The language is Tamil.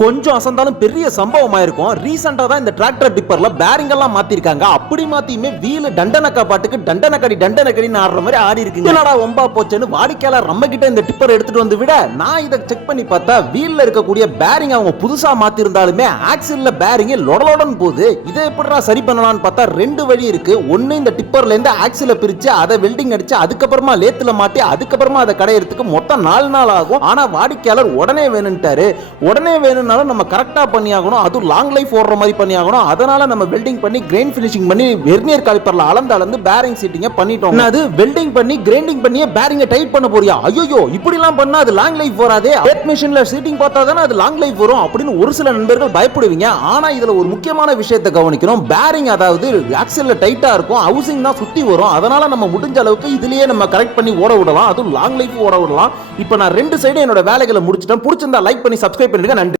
கொஞ்சம் அசந்தாலும் பெரிய சம்பவம் ஆயிருக்கும். ரீசெண்டா தான் இந்த டிராக்டர் டிப்பர்ல பேரிங் எல்லாம் மாத்திருக்காங்க. அப்படி மாத்தியுமே வீல் டண்டனக்கா பாட்டுக்கு டண்டனக்கடின்னு ஆடுற மாதிரி ஆடி இருக்கு. என்னடா ஒம்பா போச்சுன்னு வாடிக்கையாளர் நம்ம கிட்ட இந்த டிப்பர் எடுத்துட்டு வந்து விட, நான் இதை செக் பண்ணி பார்த்தா வீல்ல இருக்கக்கூடிய பேரிங் அவங்க புதுசா மாத்தி இருந்தாலுமே ஆக்சில்ல பேரிங் லொடலொடன்னு போகுது. இதை எப்படிடா சரி பண்ணலாம்னு பார்த்தா ரெண்டு வழி இருக்கு. ஒன்னு இந்த டிப்பர்ல இருந்து ஆக்சில பிரிச்சு அதை வெல்டிங் அடிச்சு அதுக்கப்புறமா லேத்துல மாட்டி அதுக்கப்புறமா அதை கடையிறதுக்கு மொத்தம் 4 நாள் ஆகும். ஆனா வாடிக்கையாளர் உடனே வேணும்ட்டாரு. உடனே வேணும் நம்ம கரெக்ட்டா பண்ணி ஆகணும். அது லாங் லைஃப் ஓடுற மாதிரி பண்ணி ஆகணும். அதனால நம்ம வெல்டிங் பண்ணி கிரைன் ஃபினிஷிங் பண்ணி வெர்னியர் காலிப்பர்ல அளந்து பேரிங் சீட்டிங்க பண்ணிட்டோம். அது வெல்டிங் பண்ணி கிரைண்டிங் பண்ணி பேரிங்க டைட் பண்ண போறியா? ஐயோ இப்படிலாம் பண்ணா அது லாங் லைஃப் வராதே. டேட் மெஷின்ல சீட்டிங் பார்த்தா தானே அது லாங் லைஃப் வரும் அப்படின்னு ஒரு சில நண்பர்கள் பயப்படுவீங்க. ஆனா இதுல ஒரு முக்கியமான விஷயத்தை கவனிக்கணும். பேரிங் அதாவது ஆக்சில்ல டைட்டா இருக்கும், ஹவுசிங் தான் சுத்தி வரும். அதனால நம்ம முடிஞ்ச அளவுக்கு இதுலயே நம்ம கரெக்ட் பண்ணி ஓட விடலாம். அது லாங் லைஃப் ஓட விடலாம். இப்போ நான் ரெண்டு சைடு என்னோட வேலைகளை முடிச்சிட்டேன். பிடிச்சிருந்தா லைக் பண்ணி சப்ஸ்கிரைப் பண்ணிடுங்க. நன்றி.